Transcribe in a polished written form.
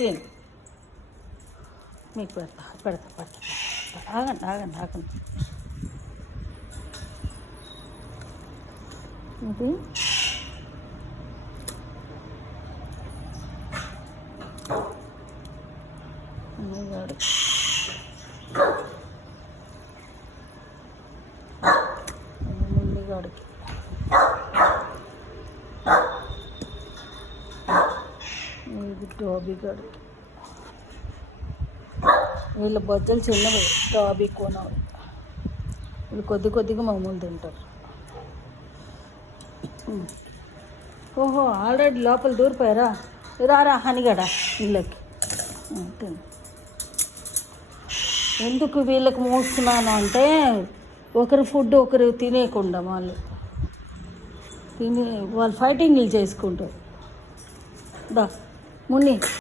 తిను. మీకు పెడతా పెడతా పెడతా. ఆగండి ఆగండి ఆగండి. ఇది మునిగాడు. మునిగాడికి ఇది టోబీగాడికి. వీళ్ళ బొజ్జలు చిన్నవి, టోబీ కోనవాడు. వీళ్ళు కొద్దిగా మామూలు తింటారు. ఓహో, ఆల్రెడీ లోపల దూరిపోయారా? రారా హనిగడ వీళ్ళకి. ఎందుకు వీళ్ళకి మూస్తున్నాను అంటే, ఒకరి ఫుడ్ ఒకరు తినేయకుండా వాళ్ళు ఫైటింగ్లు చేసుకుంటారు. దా మున్ని.